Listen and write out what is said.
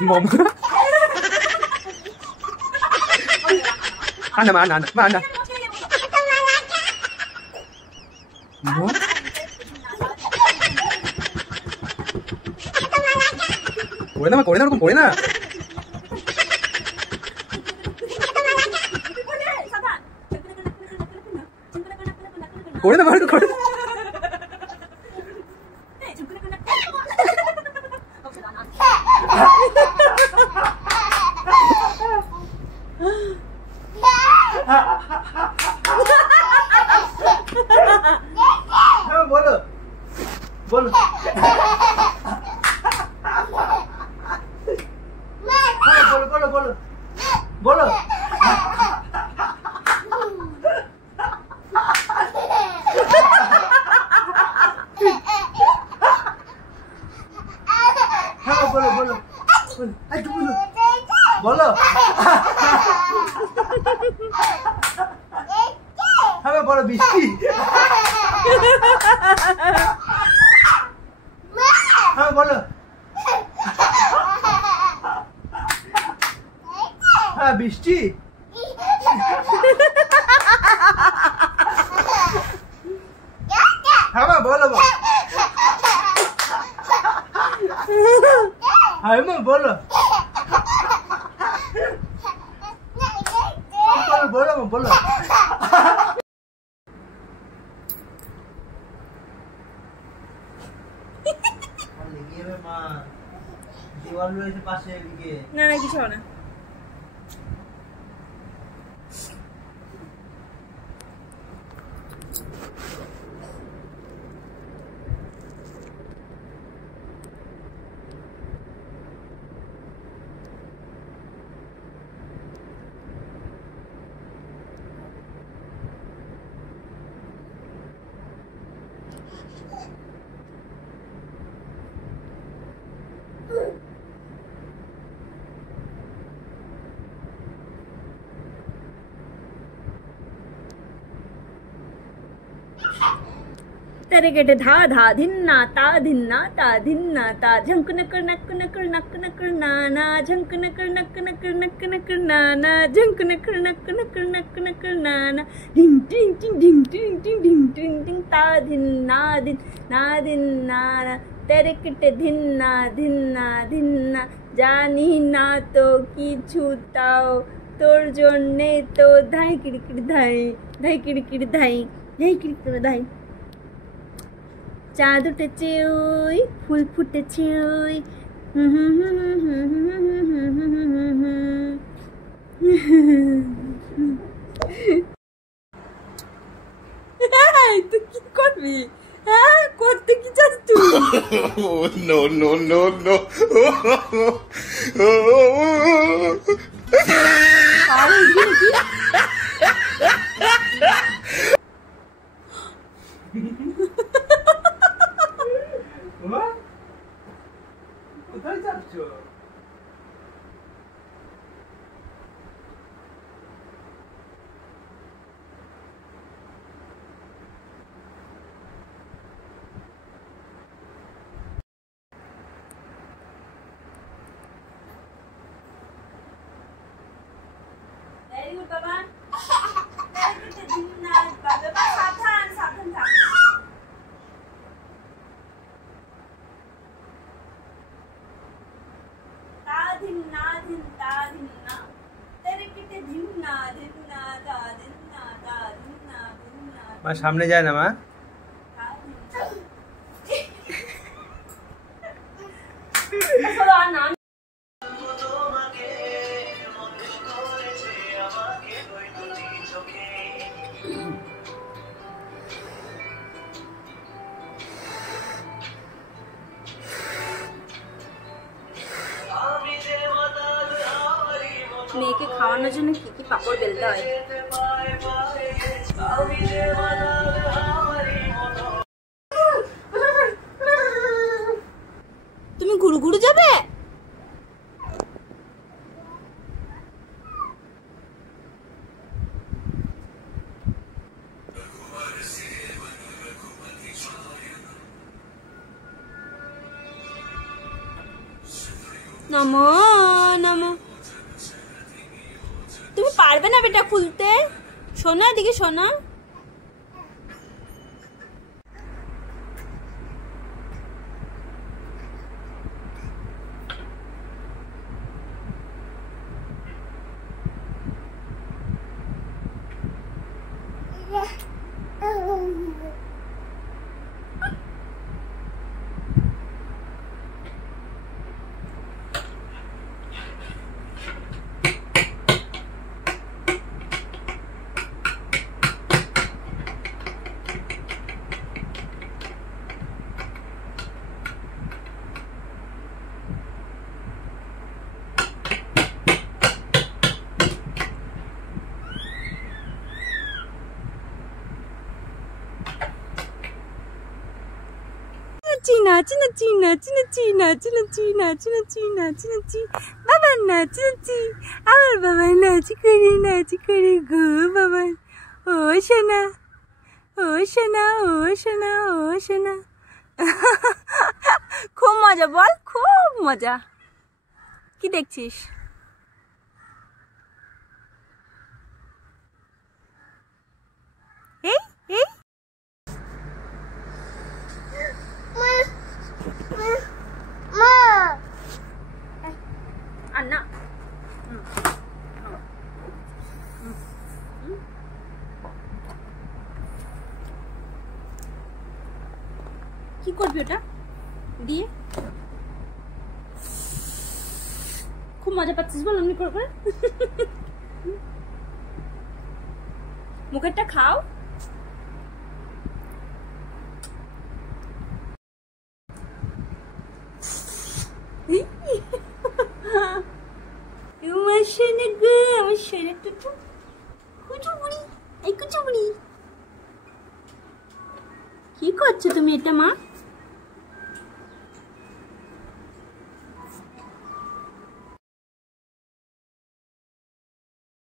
Mồm. Ăn nè mà ăn nè, mà ăn nè. Cố lên mà, cố lên, cố lên à. Cố lên mà, cố lên. बोलो बोलो बोलो बोलो बोलो बोलो हाँ बोलो बोलो बोलो बोलो हमें बोलो बिस्की हाँ बोलो हाँ बिस्टी हाँ बोलो हाँ बोलो बोलो बोलो দেওয়াল রয়েছে পাশে এদিকে না না কিছু না तेरे गेटे धा धा धिन्ना ता ता झंक नकर नक नकर नक नकर नाना झंक नकर नक नकर नक नकर नाना झंक नकर नक नकर नक नकर नाना डिंग डिंग डिंग डिंग डिंग डिंग डिंग डिंग डिंग ता धिन्ना धिन्ना तेरे गेटे धिन्ना धिन्ना धिन्ना জানি না তো কিছু তাও তোর জন্যে তো ধাই কিড়কিড় ধাই ধাই কিড়কিড় ধাই ধাই কিড়কিড় ধাই চাঁদ উঠেছে ওই ফুল ফুটেছে ওই তুই কি করবি হ্যাঁ করতে কি চাস তুই নো নো নো নো কোথায় যাচ্ছ Very good, Baba. Very good, Baba. Savan, savan, savan. Ta dhinna, ta dhinna. Tere kite dhinna, dhinna, ta dhinna, ta dhinna, dhinna. মা সামনে যায় না মা মেয়েকে খাওয়ানোর জন্য কি কি পাপড় বেলতে হয় তুমি ঘুরু ঘুরু যাবে নমো নমো। তুমি পারবে না বেটা খুলতে? শোনা দিকে শোনা। নাচি নাচি নাচি নাচি নাচি নাচি নাচি নাচি নাচি নাচি বাবা নাচি নাচি আমার বাবা নাচি করে গো বাবা। ও সোনা ও সোনা ও সোনা ও সোনা। খুব মজা বল, খুব মজা। কি দেখছিস? এই এই Anna. কি করবি ওটা দিয়ে? খুব মজা পাচ্ছিস বল অমনি করে? মুখেরটা খাও। কি করছো তুমি এটা মা?